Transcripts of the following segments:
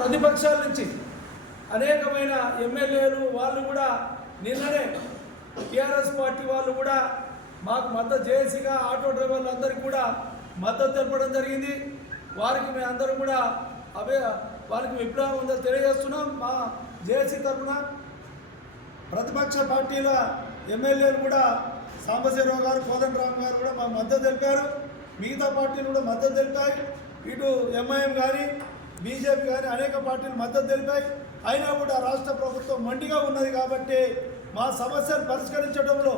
ప్రతిపక్షాల నుంచి అనేకమైన ఎమ్మెల్యేలు వాళ్ళు కూడా నిన్ననే టీఆర్ఎస్ పార్టీ వాళ్ళు కూడా మాకు మద్దతు చేసిగా ఆటో డ్రైవర్లందరికీ కూడా మద్దతు తెలపడం జరిగింది వారికి మేమందరం కూడా అవే వారికి విప్లవం ఉందని తెలియజేస్తున్నాం మా జేఏసీ తరఫున ప్రతిపక్ష పార్టీల ఎమ్మెల్యేలు కూడా సాంబశివరావు గారు కోదండరామ్ గారు కూడా మాకు మద్దతు తెలిపారు మిగతా పార్టీలు కూడా మద్దతు తెలిపాయి ఇటు ఎంఐఎం కానీ బీజేపీ కానీ అనేక పార్టీలు మద్దతు తెలిపాయి అయినా కూడా రాష్ట్ర ప్రభుత్వం మండిగా ఉన్నది కాబట్టి మా సమస్యను పరిష్కరించడంలో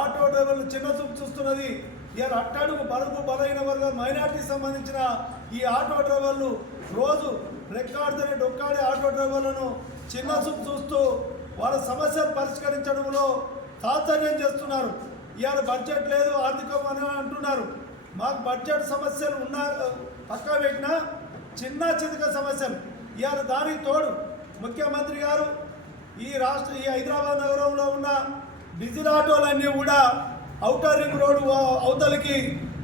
ఆటో డ్రైవర్లు చిన్న చూపు చూస్తున్నది ఇవాళ అట్టాడుకు బరుగు బలైన వర్గాలు మైనార్టీకి సంబంధించిన ఈ ఆటో డ్రైవర్లు రోజు తిరిగి డొక్కాడే ఆటో డ్రైవర్లను చిన్న చూపు చూస్తూ వాళ్ళ సమస్యను పరిష్కరించడంలో తాత్సర్యం చేస్తున్నారు ఇవాళ బడ్జెట్ లేదు ఆర్థికం అని అంటున్నారు మాకు బడ్జెట్ సమస్యలు ఉన్నా పక్కా పెట్టినా చిన్న చితక సమస్యలు ఇవాళ దానికి తోడు ముఖ్యమంత్రి గారు ఈ రాష్ట్ర ఈ హైదరాబాద్ నగరంలో ఉన్న డిజిల్ ఆటోలన్నీ కూడా ఔటర్ రింగ్ రోడ్డు అవతలికి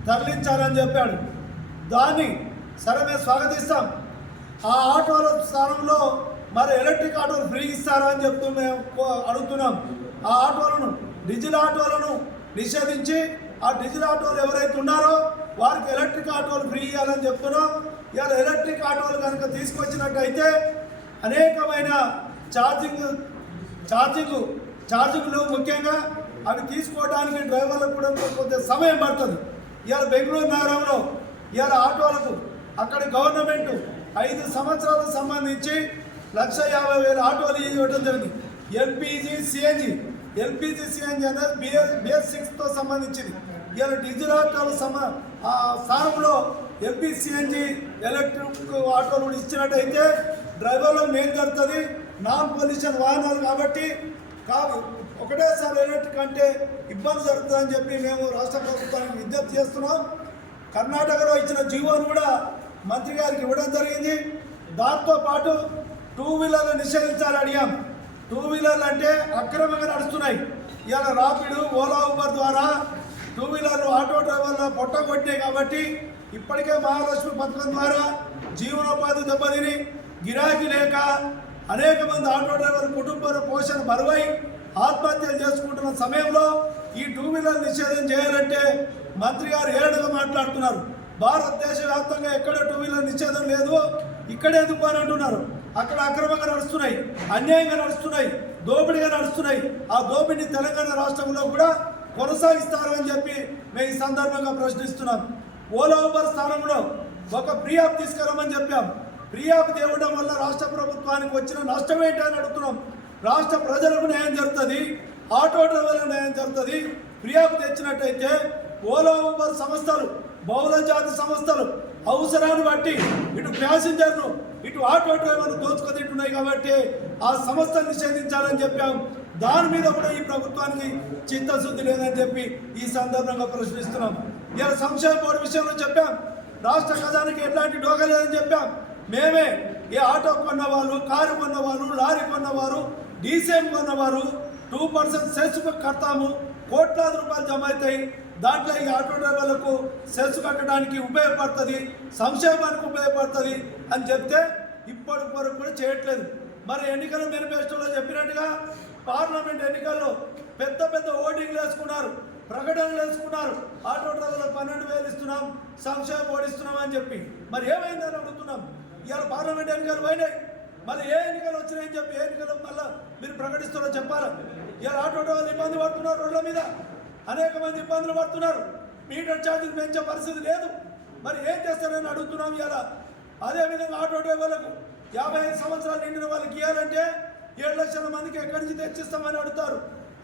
తరలించాలని చెప్పాడు దాన్ని సరే స్వాగతిస్తాం ఆ ఆటోల స్థానంలో మరి ఎలక్ట్రిక్ ఆటోలు ఫ్రీ ఇస్తారా అని చెప్తూ మేము అడుగుతున్నాం ఆ ఆటోలను డిజిల్ ఆటోలను నిషేధించి ఆ డిజిల్ ఆటోలు ఎవరైతే ఉన్నారో వారికి ఎలక్ట్రిక్ ఆటోలు ఫ్రీ ఇవ్వాలని చెప్తున్నాం ఇవాళ ఎలక్ట్రిక్ ఆటోలు కనుక తీసుకొచ్చినట్టయితే అనేకమైన ఛార్జింగ్ ఛార్జింగ్ ఛార్జింగ్లు ముఖ్యంగా అవి తీసుకోవడానికి డ్రైవర్లకు కూడా కొంత సమయం పడుతుంది ఇవాళ బెంగళూరు నగరంలో ఇవాళ ఆటోలకు అక్కడ గవర్నమెంట్ ఐదు సంవత్సరాలకు సంబంధించి లక్ష యాభై వేల ఆటోలు ఇవ్వడం జరిగింది ఎల్పిజి సిఎన్జి ఎల్పిజిసి అని అనేది బిఎస్ బిఎస్ సిక్స్తో సంబంధించింది ఇలా డిజిలాకర్ సమ ఫారంలో ఎంపీ సిఎన్జి ఎలక్ట్రిక్ ఆటోలు ఇచ్చినట్టయితే డ్రైవర్లో మేలు జరుగుతుంది నాన్ పొల్యూషన్ వాహనాలు కాబట్టి కాదు ఒకటేసారి ఎలక్ట్రిక్ అంటే ఇబ్బంది జరుగుతుందని చెప్పి మేము రాష్ట్ర ప్రభుత్వానికి విజ్ఞప్తి చేస్తున్నాం కర్ణాటకలో ఇచ్చిన జీవోను కూడా మంత్రి గారికి ఇవ్వడం జరిగింది దాంతో పాటు టూ వీలర్లు నిషేధించాలని అడిగాం టూ వీలర్లు అంటే అక్రమంగా నడుస్తున్నాయి ఇవాళ రాపిడు ఓలా ఊబర్ ద్వారా టూ వీలర్లు ఆటో డ్రైవర్ల పొట్ట కొట్టినాయి కాబట్టి ఇప్పటికే మహాలక్ష్మి పథకం ద్వారా జీవనోపాధి దెబ్బతిని గిరాకీ లేక అనేక మంది ఆటో డ్రైవర్ల కుటుంబాల పోషణ బరువై ఆత్మహత్యలు చేసుకుంటున్న సమయంలో ఈ టూ వీలర్ నిషేధం చేయాలంటే మంత్రి గారు ఏడుగా మాట్లాడుతున్నారు భారతదేశ వ్యాప్తంగా ఎక్కడ టూ వీలర్ నిషేధం లేదు ఇక్కడే ఎందుకు అని అంటున్నారు అక్కడ అక్రమంగా నడుస్తున్నాయి అన్యాయంగా నడుస్తున్నాయి దోపిడిగా నడుస్తున్నాయి ఆ దోపిడిని తెలంగాణ రాష్ట్రంలో కూడా కొనసాగిస్తారు అని చెప్పి మేము ఈ సందర్భంగా ప్రశ్నిస్తున్నాం ఓలా ఊబర్ స్థానంలో ఒక ఫ్రీ యాప్ తీసుకురామని చెప్పాం ఫ్రీ యాప్ తేవడం వల్ల రాష్ట్ర ప్రభుత్వానికి వచ్చిన నష్టం ఏంటని అడుగుతున్నాం రాష్ట్ర ప్రజలకు న్యాయం జరుగుతుంది ఆటో డ్రైవర్లకు న్యాయం జరుగుతుంది ఫ్రీ యాప్ తెచ్చినట్టయితే ఓలా ఊబర్ సంస్థలు బహుళ జాతి సంస్థలు అవసరాన్ని బట్టి ఇటు ప్యాసింజర్ను ఇటు ఆటో డ్రైవర్ను దోచుకొని ఉంటున్నాయి కాబట్టి ఆ సంస్థను నిషేధించాలని చెప్పాం దాని మీద కూడా ఈ ప్రభుత్వానికి చిత్తశుద్ధి లేదని చెప్పి ఈ సందర్భంగా ప్రశ్నిస్తున్నాం ఇలా సంక్షేమ బోర్డు విషయంలో చెప్పాం రాష్ట్ర ఖజానికి ఎలాంటి డోక లేదని చెప్పాం మేమే ఏ ఆటో వాళ్ళు కారు కొన్నవారు లారీ కొన్నవారు డీసీఎం కొన్నవారు టూ పర్సెంట్ సెస్ కడతాము కోట్లాది రూపాయలు జమ అవుతాయి దాంట్లో ఈ ఆటో డ్రైవర్లకు సెల్స్ కట్టడానికి ఉపయోగపడుతుంది సంక్షేమానికి ఉపయోగపడుతుంది అని చెప్తే ఇప్పటి వరకు కూడా చేయట్లేదు మరి ఎన్నికల మేనిఫెస్టోలో చెప్పినట్టుగా పార్లమెంట్ ఎన్నికల్లో పెద్ద పెద్ద ఓటింగ్లు వేసుకున్నారు ప్రకటనలు వేసుకున్నారు ఆటో డ్రైవర్లకు పన్నెండు వేలు ఇస్తున్నాం సంక్షేమం ఓడిస్తున్నాం అని చెప్పి మరి ఏమైందని అడుగుతున్నాం ఇవాళ పార్లమెంట్ ఎన్నికలు పోయినాయి మళ్ళీ ఏ ఎన్నికలు వచ్చినాయని చెప్పి ఏ ఎన్నికలు మళ్ళీ మీరు ప్రకటిస్తున్నారో చెప్పాలి ఇలా ఆటో వాళ్ళు ఇబ్బంది పడుతున్నారు రోడ్ల మీద అనేక మంది ఇబ్బందులు పడుతున్నారు మీటర్ ఛార్జీలు పెంచే పరిస్థితి లేదు మరి ఏం చేస్తారని అడుగుతున్నాం ఇలా అదేవిధంగా ఆటో డ్రైవర్లకు యాభై ఐదు సంవత్సరాలు నిండిన వాళ్ళకి ఇవ్వాలంటే ఏడు లక్షల మందికి ఎక్కడి నుంచి తెచ్చిస్తామని అడుగుతారు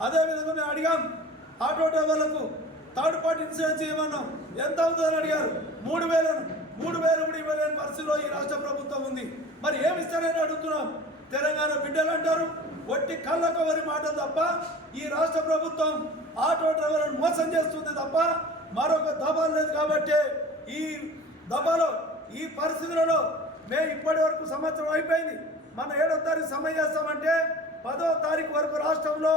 అదేవిధంగా మేము అడిగాం ఆటో డ్రైవర్లకు థర్డ్ పార్టీ ఇన్సూరెన్స్ ఇవ్వమన్నాం ఎంత అవుతుందని అడిగారు మూడు వేలను మూడు వేలు కూడా ఇవ్వలేని పరిస్థితిలో ఈ రాష్ట్ర ప్రభుత్వం ఉంది మరి ఏమి ఇస్తారని అడుగుతున్నాం తెలంగాణ బిడ్డలు అంటారు ఒట్టి కళ్ళ కొవరి మాట తప్ప ఈ రాష్ట్ర ప్రభుత్వం ఆటో డ్రైవర్లను మోసం చేస్తుంది తప్ప మరొక దబా లేదు కాబట్టి ఈ దబాలో ఈ పరిస్థితులలో మేము ఇప్పటి వరకు సంవత్సరం అయిపోయింది మన ఏడో తారీఖు సమ్మె చేస్తామంటే పదో తారీఖు వరకు రాష్ట్రంలో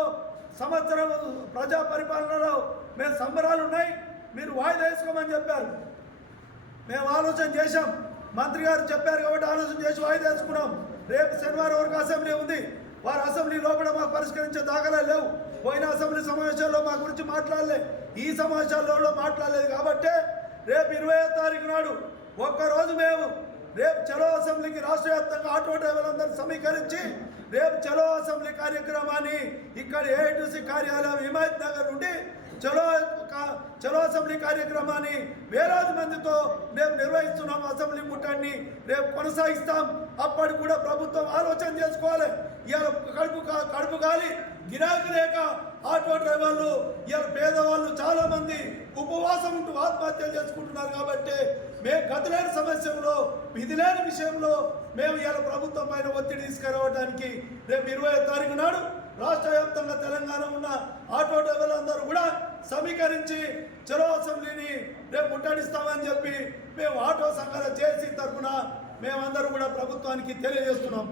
సంవత్సరం ప్రజా పరిపాలనలో మేము సంబరాలు ఉన్నాయి మీరు వాయిదా వేసుకోమని చెప్పారు మేము ఆలోచన చేశాం మంత్రి గారు చెప్పారు కాబట్టి ఆలోచన చేసి వాయిదా వేసుకున్నాం రేపు శనివారం వరకు అసెంబ్లీ ఉంది వారు అసెంబ్లీ లోపల మాకు పరిష్కరించే దాఖలా లేవు పోయిన అసెంబ్లీ సమావేశాల్లో మా గురించి మాట్లాడలే ఈ సమావేశాల్లో మాట్లాడలేదు కాబట్టి రేపు ఇరవై తారీఖు నాడు ఒక్కరోజు మేము రేపు చలో అసెంబ్లీకి రాష్ట్ర వ్యాప్తంగా ఆటో డ్రైవర్లందరూ సమీకరించి రేపు చలో అసెంబ్లీ కార్యక్రమాన్ని ఇక్కడ ఏఐటీసీ కార్యాలయం హిమాయత్ నగర్ నుండి చలో చలో అసెంబ్లీ కార్యక్రమాన్ని వేలాది మందితో మేము నిర్వహిస్తున్నాం అసెంబ్లీ ముఠాన్ని రేపు కొనసాగిస్తాం అప్పటి కూడా ప్రభుత్వం ఆలోచన చేసుకోవాలి ఇవాళ కడుపు కడుపు గాలి గిరాకీ లేక ఆటో డ్రైవర్లు ఇవాళ పేదవాళ్ళు చాలామంది ఉపవాసం ఉంటూ ఆత్మహత్యలు చేసుకుంటున్నారు కాబట్టి మేము గతలేని సమస్యలో విధి లేని విషయంలో మేము ఇవాళ ప్రభుత్వం పైన ఒత్తిడి తీసుకురావడానికి రేపు ఇరవై తారీఖు నాడు రాష్ట్ర వ్యాప్తంగా తెలంగాణ ఉన్న సమీకరించి చెరో అసెంబ్లీని రేపు ముట్టడిస్తామని చెప్పి మేము ఆటో సంఘాల చేసి తరఫున మేమందరూ కూడా ప్రభుత్వానికి తెలియజేస్తున్నాం